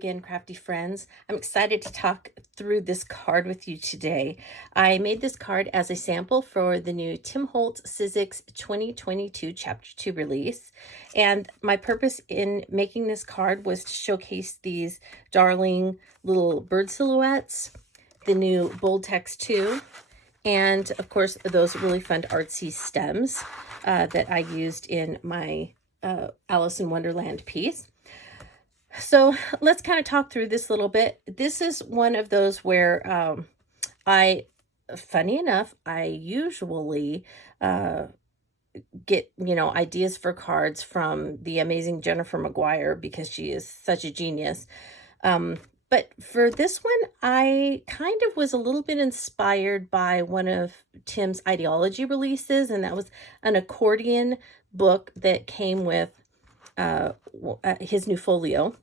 again, crafty friends. I'm excited to talk through this card with you today. I made this card as a sample for the new Tim Holtz Sizzix 2022 Chapter 2 release. And my purpose in making this card was to showcase these darling little bird silhouettes, the new Bold Text 2, and of course those really fun Artsy Stems that I used in my Alice in Wonderland piece. So let's kind of talk through this a little bit. This is one of those where funny enough, I usually get, ideas for cards from the amazing Jennifer McGuire because she is such a genius. But for this one, I kind of was a little bit inspired by one of Tim's ideology releases, and that was an accordion book that came with his new folio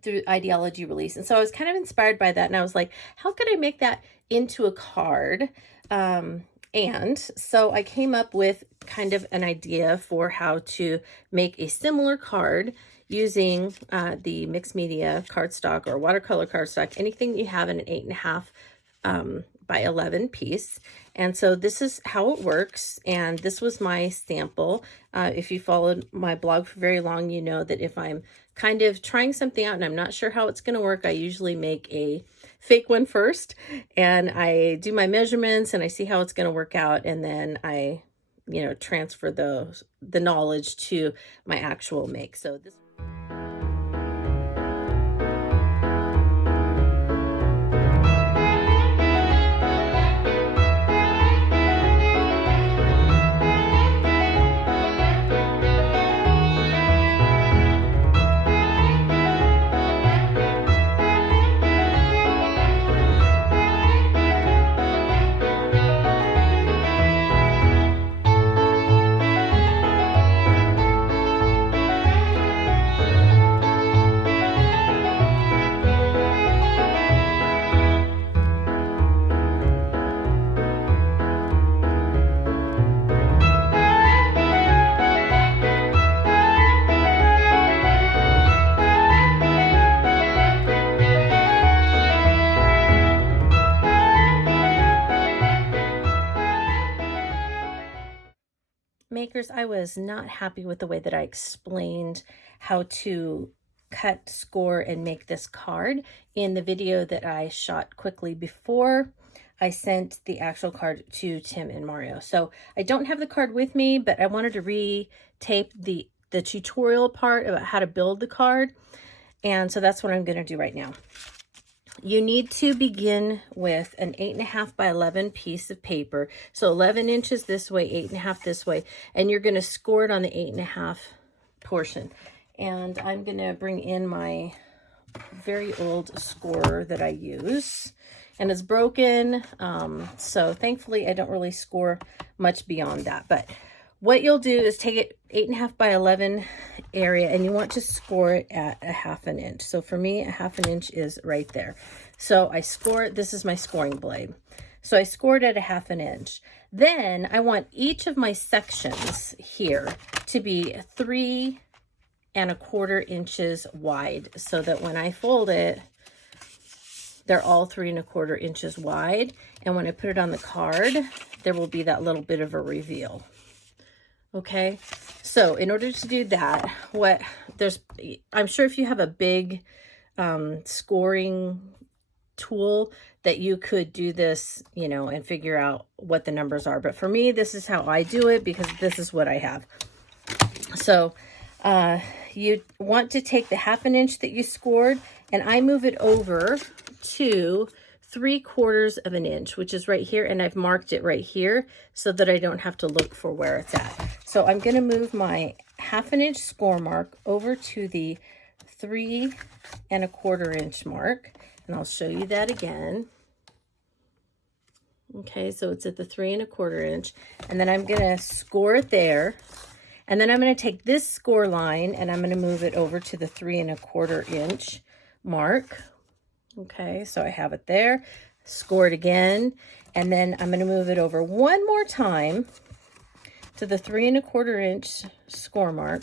through ideology release. And so I was kind of inspired by that, and I was like, how could I make that into a card? And so I came up with kind of an idea for how to make a similar card using the mixed media cardstock or watercolor cardstock, anything you have in an 8.5 by 11 piece. And so this is how it works. And this was my sample. If you followed my blog for very long, you know that if I'm kind of trying something out and I'm not sure how it's going to work, I usually make a fake one first, and I do my measurements and I see how it's going to work out. And then I, transfer the knowledge to my actual make. So this makers, I was not happy with the way that I explained how to cut, score, and make this card in the video that I shot quickly before I sent the actual card to Tim and Mario. So I don't have the card with me, but I wanted to re-tape the tutorial part about how to build the card. And so that's what I'm going to do right now. You need to begin with an 8.5 by 11 piece of paper. So 11 inches this way, 8.5 this way, and you're going to score it on the 8.5 portion. And I'm going to bring in my very old scorer that I use, and it's broken. So thankfully I don't really score much beyond that. But what you'll do is take it 8.5 by 11 area, and you want to score it at 1/2 inch. So for me, 1/2 inch is right there. So I score it. This is my scoring blade. So I scored at 1/2 inch. Then I want each of my sections here to be 3¼ inches wide, so that when I fold it, they're all 3¼ inches wide. And when I put it on the card, there will be that little bit of a reveal. Okay, so in order to do that, I'm sure if you have a big scoring tool that you could do this, and figure out what the numbers are. But for me, this is how I do it because this is what I have. So you want to take the 1/2 inch that you scored, and I move it over to 3/4 inch, which is right here, and I've marked it right here so that I don't have to look for where it's at. So I'm going to move my 1/2 inch score mark over to the 3¼ inch mark, and I'll show you that again. Okay, so it's at the 3¼ inch, and then I'm going to score it there, and then I'm going to take this score line and I'm going to move it over to the 3¼ inch mark. Okay, so I have it there, score it again, and then I'm going to move it over one more time to the 3¼ inch score mark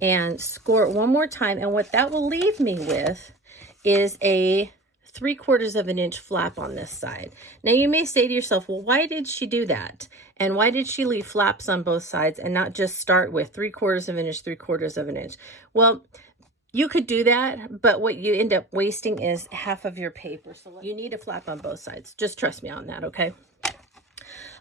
and score it one more time. And what that will leave me with is a 3/4 of an inch flap on this side. Now you may say to yourself, well, why did she do that? And why did she leave flaps on both sides and not just start with 3/4 of an inch, 3/4 of an inch? Well, you could do that, but what you end up wasting is half of your paper. So you need a flap on both sides. Just trust me on that, okay?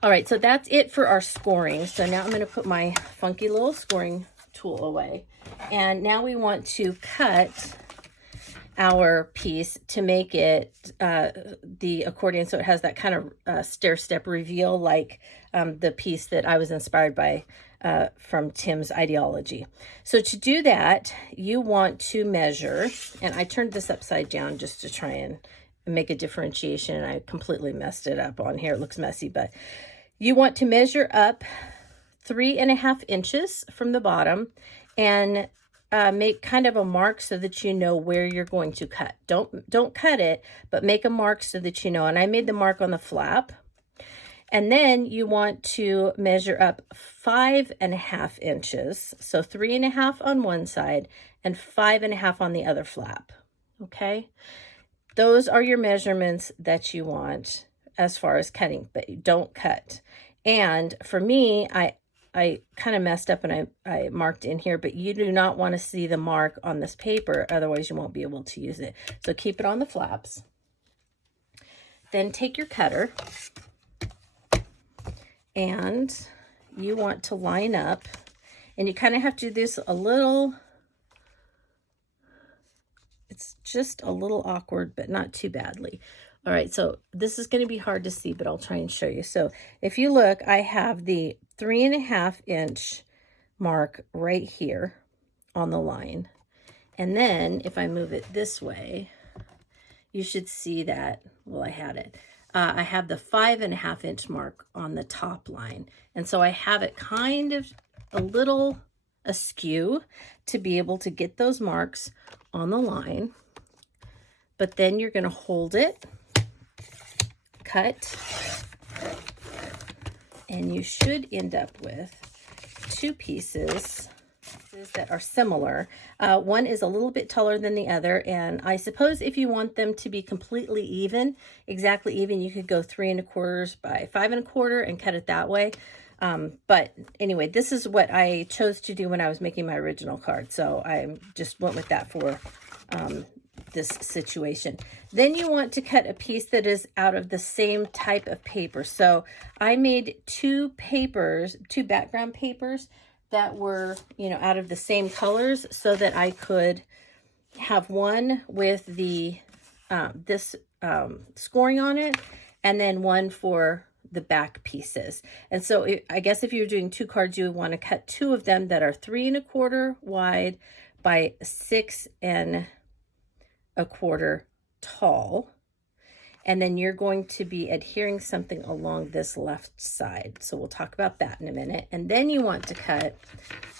All right, so that's it for our scoring. So now I'm going to put my funky little scoring tool away. And now we want to cut our piece to make it the accordion, so it has that kind of stair-step reveal like the piece that I was inspired by from Tim's ideology. So to do that, you want to measure, and I turned this upside down just to try and make a differentiation, and I completely messed it up on here. It looks messy, but you want to measure up 3.5 inches from the bottom and make kind of a mark so that you know where you're going to cut. Don't cut it, but make a mark so that you know. And I made the mark on the flap. And then you want to measure up 5.5 inches. So 3.5 on one side and 5.5 on the other flap. Okay. Those are your measurements that you want as far as cutting, but don't cut. And for me, I kind of messed up and I marked in here, but you do not want to see the mark on this paper. Otherwise you won't be able to use it. So keep it on the flaps. Then take your cutter and you want to line up, and you kind of have to do this a little, it's just a little awkward, but not too badly. All right, so this is going to be hard to see, but I'll try and show you. So if you look, I have the 3.5 inch mark right here on the line. And then if I move it this way, you should see that, well, I had it. I have the 5.5 inch mark on the top line. And so I have it kind of a little askew to be able to get those marks on the line. But then you're going to hold it, cut, and you should end up with two pieces that are similar. One is a little bit taller than the other, and I suppose if you want them to be completely even, exactly even, you could go 3.25 by 5.25 and cut it that way. But anyway, this is what I chose to do when I was making my original card, so I just went with that for this situation. Then you want to cut a piece that is out of the same type of paper. So I made two background papers that were, you know, out of the same colors so that I could have one with the scoring on it, and then one for the back pieces. And so I guess if you're doing two cards, you would want to cut two of them that are 3.25 wide by 6.25 tall. And then you're going to be adhering something along this left side. So we'll talk about that in a minute. And then you want to cut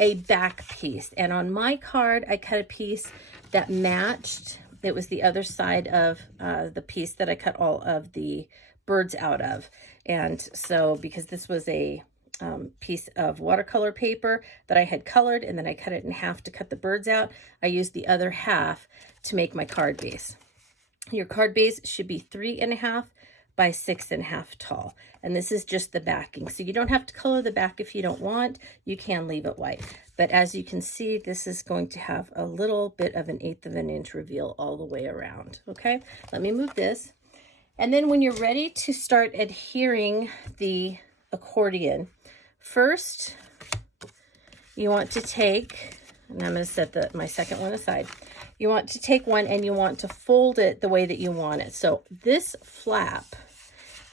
a back piece. And on my card, I cut a piece that matched. It was the other side of the piece that I cut all of the birds out of. And so because this was a piece of watercolor paper that I had colored, and then I cut it in half to cut the birds out, I used the other half to make my card base. Your card base should be 3.5 by 6.5 tall. And this is just the backing. So you don't have to color the back if you don't want. You can leave it white. But as you can see, this is going to have a little bit of 1/8 of an inch reveal all the way around. Okay, let me move this. And then when you're ready to start adhering the accordion, first you want to take, and I'm going to set my second one aside. You want to take one and you want to fold it the way that you want it. So this flap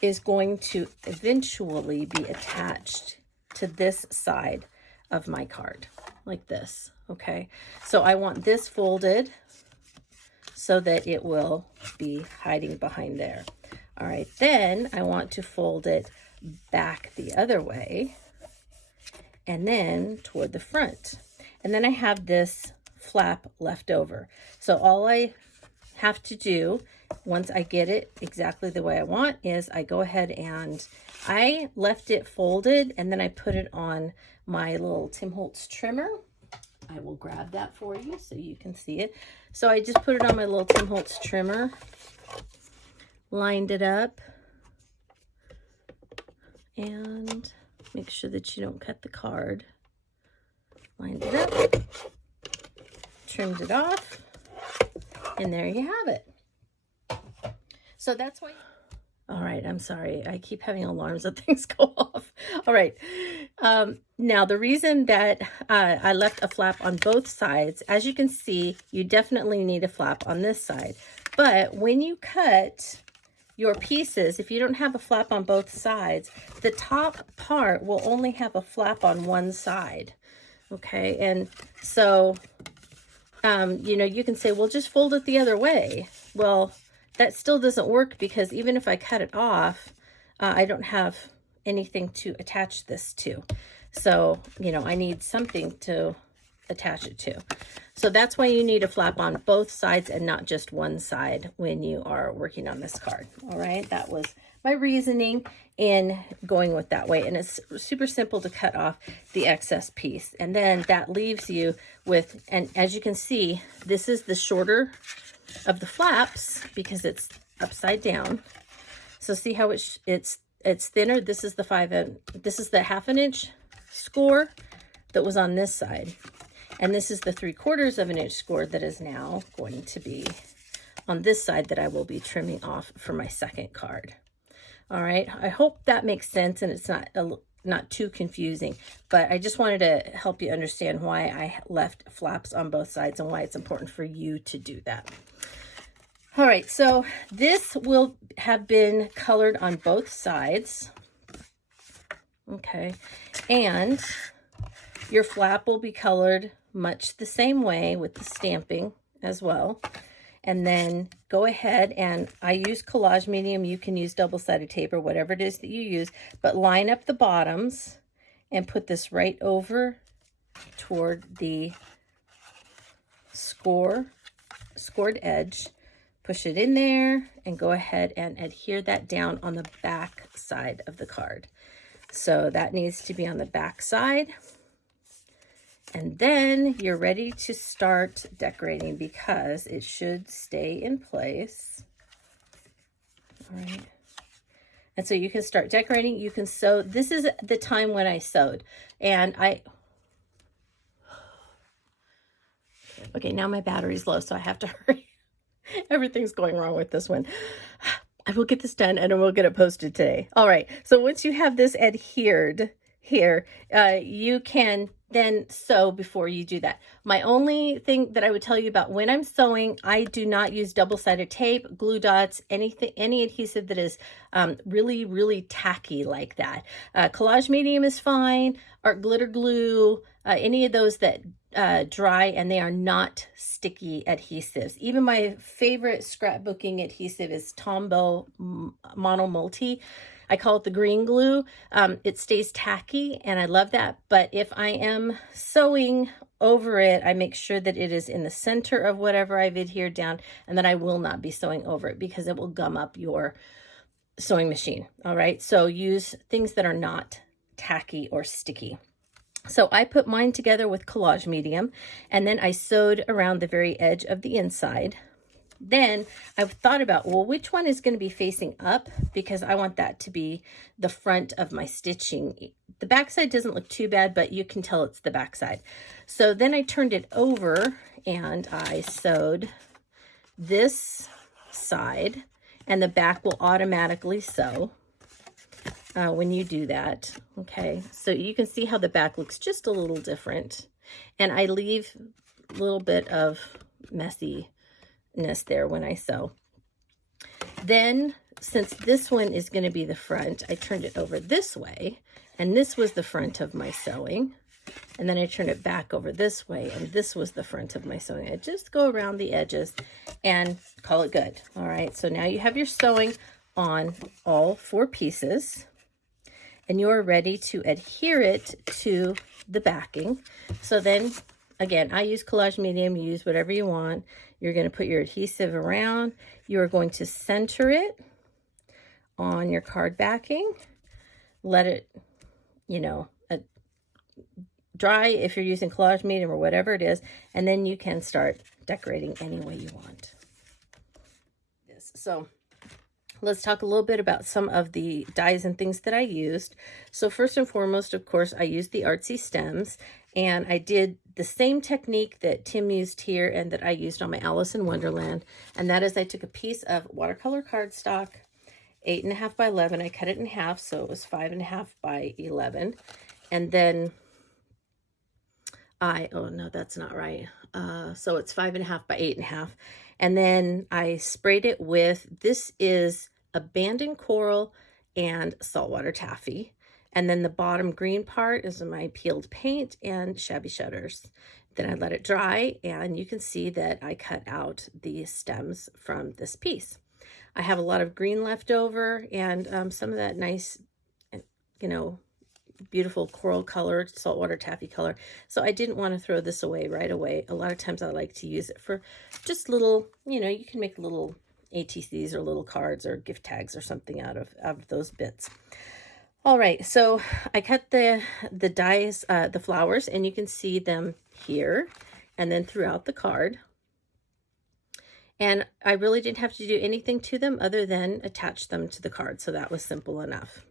is going to eventually be attached to this side of my card, like this, okay? So I want this folded so that it will be hiding behind there. All right, then I want to fold it back the other way and then toward the front. And then I have this flap left over. So all I have to do once I get it exactly the way I want is I go ahead and I left it folded, and then I put it on my little Tim Holtz trimmer. I will grab that for you so you can see it. So I just put it on my little Tim Holtz trimmer, lined it up, and make sure that you don't cut the card. Lined it up, trimmed it off, and there you have it. So that's why... All right, I'm sorry. I keep having alarms that things go off. All right. Now, the reason that I left a flap on both sides, as you can see, you definitely need a flap on this side. But when you cut your pieces, if you don't have a flap on both sides, the top part will only have a flap on one side. Okay, and so, you know, you can say, well, just fold it the other way. Well, that still doesn't work because even if I cut it off, I don't have anything to attach this to. So, you know, I need something to attach it to. So that's why you need a flap on both sides and not just one side when you are working on this card. All right, that was my reasoning in going with that way. And it's super simple to cut off the excess piece. And then that leaves you with, and as you can see, this is the shorter of the flaps because it's upside down. So see how it's thinner. This is the this is the 1/2 inch score that was on this side, and this is the 3/4 inch score that is now going to be on this side that I will be trimming off for my second card. All right, I hope that makes sense and it's not too confusing, but I just wanted to help you understand why I left flaps on both sides and why it's important for you to do that. All right, so this will have been colored on both sides. Okay, and your flap will be colored much the same way with the stamping as well. And then go ahead, and I use collage medium. You can use double-sided tape or whatever it is that you use, but line up the bottoms and put this right over toward the scored edge. Push it in there and go ahead and adhere that down on the back side of the card. So that needs to be on the back side. And then you're ready to start decorating because it should stay in place. All right. And so you can start decorating. You can sew. This is the time when I sewed. And okay, now my battery's low, so I have to hurry. Everything's going wrong with this one. I will get this done and I will get it posted today. All right. So once you have this adhered here, you can then sew before you do that. My only thing that I would tell you about when I'm sewing, I do not use double-sided tape, glue dots, any adhesive that is really, really tacky like that. Collage medium is fine, art glitter glue, any of those that dry and they are not sticky adhesives. Even my favorite scrapbooking adhesive is Tombow Mono Multi. I call it the green glue. It stays tacky and I love that. But if I am sewing over it, I make sure that it is in the center of whatever I've adhered down and that I will not be sewing over it because it will gum up your sewing machine. All right. So use things that are not tacky or sticky. So I put mine together with collage medium and then I sewed around the very edge of the inside. Then I've thought about, well, which one is going to be facing up because I want that to be the front of my stitching. The back side doesn't look too bad, but you can tell it's the back side. So then I turned it over and I sewed this side and the back will automatically sew when you do that. Okay, so you can see how the back looks just a little different. And I leave a little bit of messiness there when I sew. Then, since this one is going to be the front, I turned it over this way, and this was the front of my sewing. And then I turned it back over this way, and this was the front of my sewing. I just go around the edges and call it good. All right, so now you have your sewing on all 4 pieces, and you're ready to adhere it to the backing. So then, again, I use collage medium, you use whatever you want. You're going to put your adhesive around. You're going to center it on your card backing. Let it, you know, dry if you're using collage medium or whatever it is, and then you can start decorating any way you want. So let's talk a little bit about some of the dies and things that I used. So first and foremost, of course, I used the Artsy Stems, and I did the same technique that Tim used here and that I used on my Alice in Wonderland. And that is I took a piece of watercolor cardstock, 8.5 by 11. I cut it in half, so it was 5.5 by 11. And then oh no, that's not right. So it's 5.5 by 8.5. And then I sprayed it with, this is abandoned coral and saltwater taffy. And then the bottom green part is my peeled paint and shabby shutters. Then I let it dry, and you can see that I cut out the stems from this piece. I have a lot of green left over, and some of that nice, you know, beautiful coral colored saltwater taffy color. So I didn't want to throw this away right away. A lot of times I like to use it for just little, you know, you can make little ATCs or little cards or gift tags or something out of those bits. All right, so I cut the dies, the flowers, and you can see them here and then throughout the card. And I really didn't have to do anything to them other than attach them to the card. So that was simple enough.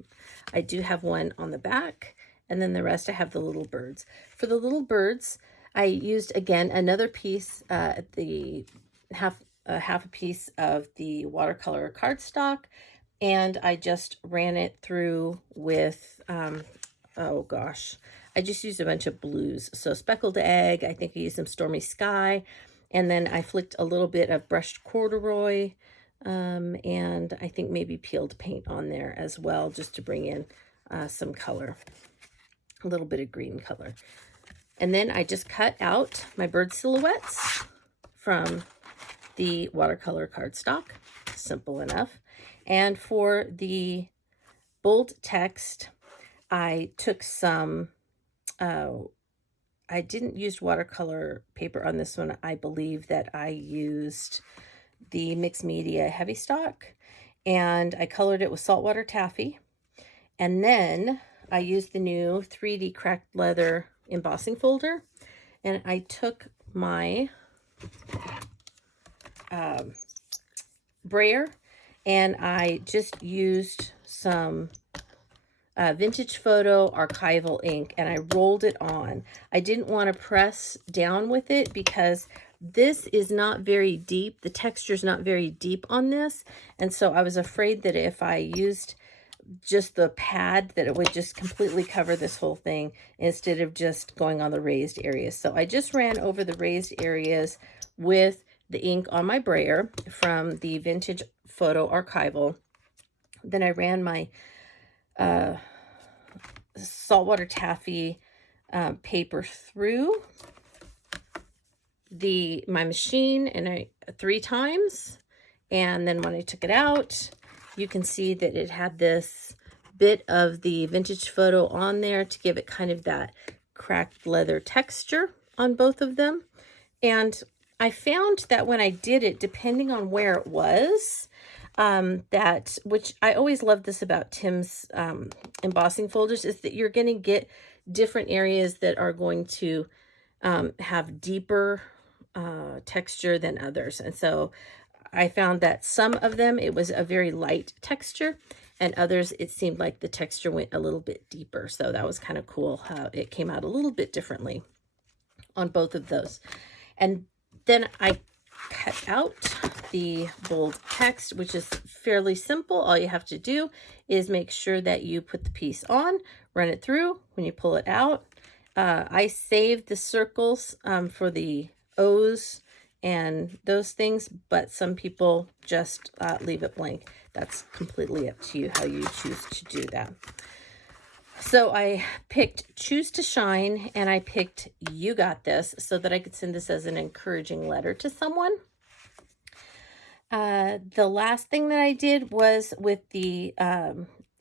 I do have one on the back, and then the rest I have the little birds. For the little birds, I used, again, another piece, half a piece of the watercolor cardstock, and I just ran it through with, oh gosh, I just used a bunch of blues. So speckled egg, I think I used some stormy sky, and then I flicked a little bit of brushed corduroy, and I think maybe peeled paint on there as well, just to bring in some color, a little bit of green color. And then I just cut out my bird silhouettes from the watercolor cardstock. Simple enough. And for the bold text, I took some, I didn't use watercolor paper on this one. I believe that I used the mixed media heavy stock, and I colored it with saltwater taffy. And then I used the new 3D cracked leather embossing folder, and I took my brayer, and I just used some vintage photo archival ink, and I rolled it on. I didn't want to press down with it because this is not very deep. The texture is not very deep on this, and so I was afraid that if I used just the pad that it would just completely cover this whole thing instead of just going on the raised areas. So I just ran over the raised areas with the ink on my brayer from the vintage photo archival. Then I ran my saltwater taffy paper through my machine and 3 times, and then when I took it out, you can see that it had this bit of the vintage photo on there to give it kind of that cracked leather texture on both of them. And I found that when I did it, depending on where it was, which I always love this about Tim's embossing folders, is that you're going to get different areas that are going to have deeper texture than others. And so I found that some of them, it was a very light texture, and others, it seemed like the texture went a little bit deeper. So that was kind of cool how it came out a little bit differently on both of those. And then I cut out the bold text, which is fairly simple. All you have to do is make sure that you put the piece on, run it through. When you pull it out, I saved the circles for the O's and those things, but some people just leave it blank. That's completely up to you how you choose to do that. So I picked Choose to Shine, and I picked You Got This so that I could send this as an encouraging letter to someone. The last thing that I did was with the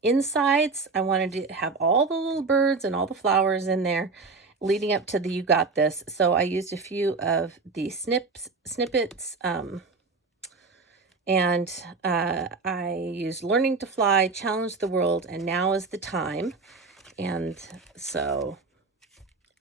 insides. I wanted to have all the little birds and all the flowers in there leading up to the You Got This. So I used a few of the snippets, and I used Learning to Fly, Challenge the World, and Now is the Time. And so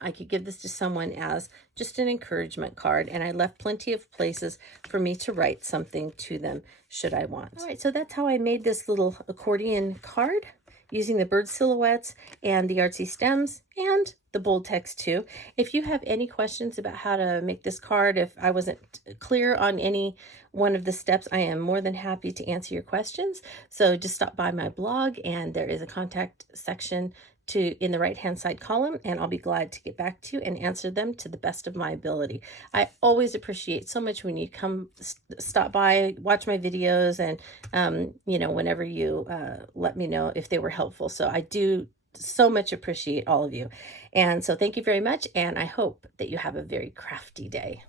I could give this to someone as just an encouragement card, and I left plenty of places for me to write something to them should I want. All right, so that's how I made this little accordion card using the bird silhouettes and the Artsy Stems and the bold text too. If you have any questions about how to make this card, if I wasn't clear on any one of the steps, I am more than happy to answer your questions. So just stop by my blog, and there is a contact section in the right hand side column, and I'll be glad to get back to you and answer them to the best of my ability. I always appreciate so much when you come stop by, watch my videos, and you know, whenever you let me know if they were helpful. So I do so much appreciate all of you, and so thank you very much, and I hope that you have a very crafty day.